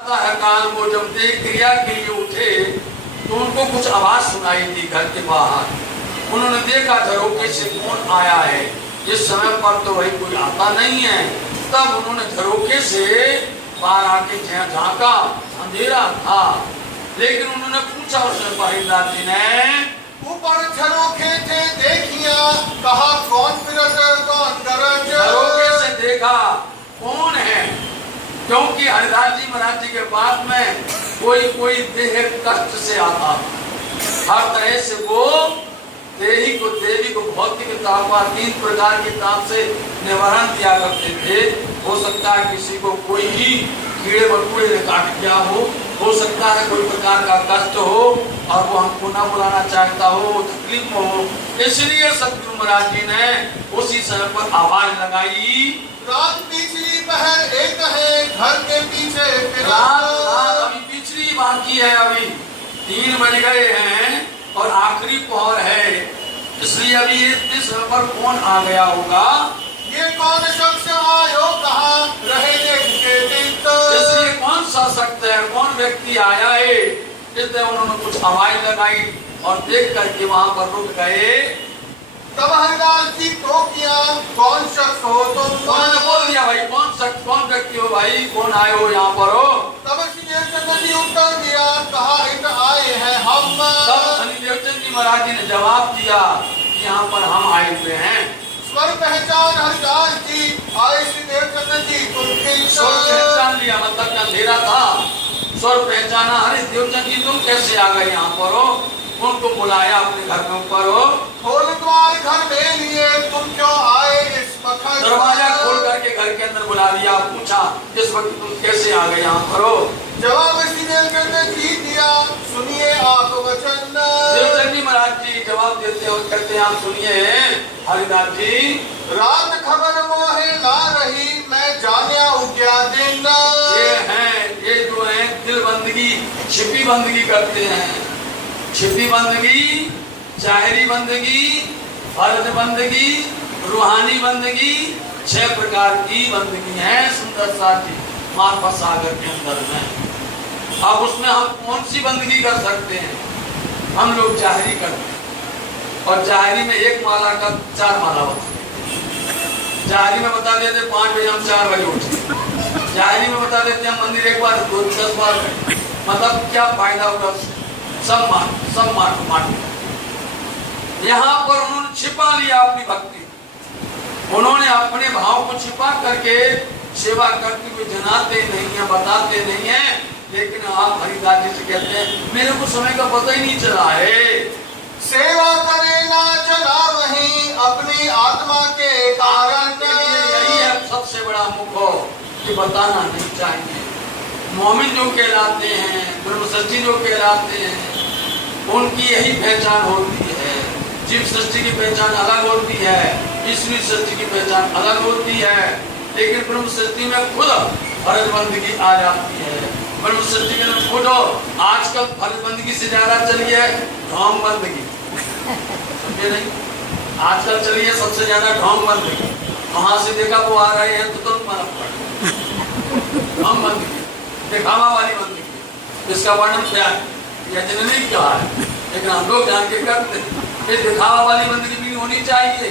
है काल वो जब देख क्रिया के लिए उठे तो उनको कुछ आवाज सुनाई दी घर के बाहर। उन्होंने देखा झरोखे से कौन आया है। इस समय पर तो वही कोई आता नहीं है। तब उन्होंने झरोखे से बाहर आके झांका, अंधेरा था। लेकिन उन्होंने पूछा उसने पहरेदार जी ने, ऊपर झरोखे थे देखिया, कहा कौन फिरत कौन गरज। झरोखे से देखा कौन है, क्योंकि हरिदास जी महाराज जी के बाद में कोई देह कष्ट से आता, हर तरह से वो देही को देवी को भौतिक ताप का 3 प्रकार के ताप से निवारण दिया करते थे। हो सकता है किसी को कोई ही कीड़े मकोड़े ने काट दिया हो सकता है कोई प्रकार का कष्ट हो और वो हमको न बुलाना चाहता हो, तकलीफ हो। इसलिए सतगुरु महाराज जी ने उसी समय पर आवाज लगाई, रात पिछली पहर एक है घर के पीछे रात अभी पिछली बाकी है, अभी 3 बज गए हैं और आखिरी पहर है। इसलिए अभी इस समय पर कौन आ गया होगा, ये कौन शख्स आयो कहा रहे देखते इसलिए कौन सा शख्स है, कौन व्यक्ति आया है। इसलिए उन्होंने कुछ आवाज लगाई और देख करके वहाँ पर रुक गए। तब हरिदास जी तो किया, कौन शख्स हो तुम। उन्होंने बोल दिया, भाई कौन शख्स कौन व्यक्ति हो, भाई कौन आए हो यहाँ पर हो। तब श्री देवचंद जी उत्तर दिया, कहा एक आए हैं हम। तब श्री देवचंद जी महाराज जी ने जवाब दिया, यहाँ पर हम आए हुए हैं। स्वर पहचान हरिदास जी आए श्री देवचंद जी तुम स्वर पहचान लिया, मतलब अंधेरा था। स्वर पहचाना, अरे देवचंद जी तुम कैसे आ गए यहाँ पर हो। उनको बुलाया अपने घर में ऊपर हो, खोल द्वार घर में लिए तुम क्यों आए इस वक्त। दरवाजा खोल करके घर के अंदर बुला लिया, पूछा इस वक्त तुम कैसे आ गए यहाँ पर हो। जवाब श्री देवचंद जी दिया, सुनिए आप वचन। देवचंद जी महाराज जी जवाब देते और कहते हैं, आप सुनिए हरिदास जी। रात खबर मोहे ला रही, मैं जाने क्या दिन। ये जो है दिल बंदगी, छिपी बंदगी करते हैं। छिपी बंदगी, जाहिरी बंदगी, फर्ज बंदगी, रूहानी बंदगी, 6 प्रकार की बंदगी है सुंदर साथी मार्फत सागर के अंदर में। अब उसमें हम कौन सी बंदगी कर सकते हैं, हम लोग जाहिरी करते हैं। और जाहिरी में 1 माला का 4 माला होती है। जाहिरी में बता देते 5 बजे हम 4 बजे उठे। जाहिरी में बता देते हैं मंदिर 1 बार 10 बार, मतलब क्या फायदा होगा, सब मार। यहाँ पर उन्होंने छिपा लिया अपनी भक्ति, उन्होंने अपने भाव को छिपा करके सेवा करते हुए जनाते नहीं है, बताते नहीं है। लेकिन आप हरिदास जी से कहते हैं, मेरे को समय का पता ही नहीं चला है। सेवा करे ना चला वहीं अपनी आत्मा के कारण। यही है सबसे बड़ा मुख कि बताना नहीं चाहिए। मोमिन जो कहलाते हैं, ब्रह्मसृष्टि जो कहलाते हैं, उनकी यही पहचान होती है। जीव सृष्टि की पहचान अलग होती है, ईश्वरी सृष्टि की पहचान अलग होती है। लेकिन ब्रह्म सृष्टि में खुद फर्ज बंदगी आ जाती है। ब्रह्म सृष्टि के अंदर खुद आजकल फर्ज बंदगी से ज्यादा चली है ढोंग बंदगी, समझे नहीं। आजकल चली है सबसे ज्यादा ढोंग बंदगी। वहां से देखा वो आ रहे हैं तो तुम मालूम पड़ा ढोंग बंदगी, दिखावा वाली बंदगी। इसका वर्णन क्या है, यह जननी क्या है, लेकिन हम लोग जान के करते हैं। ये दिखावा वाली बंदगी भी होनी चाहिए।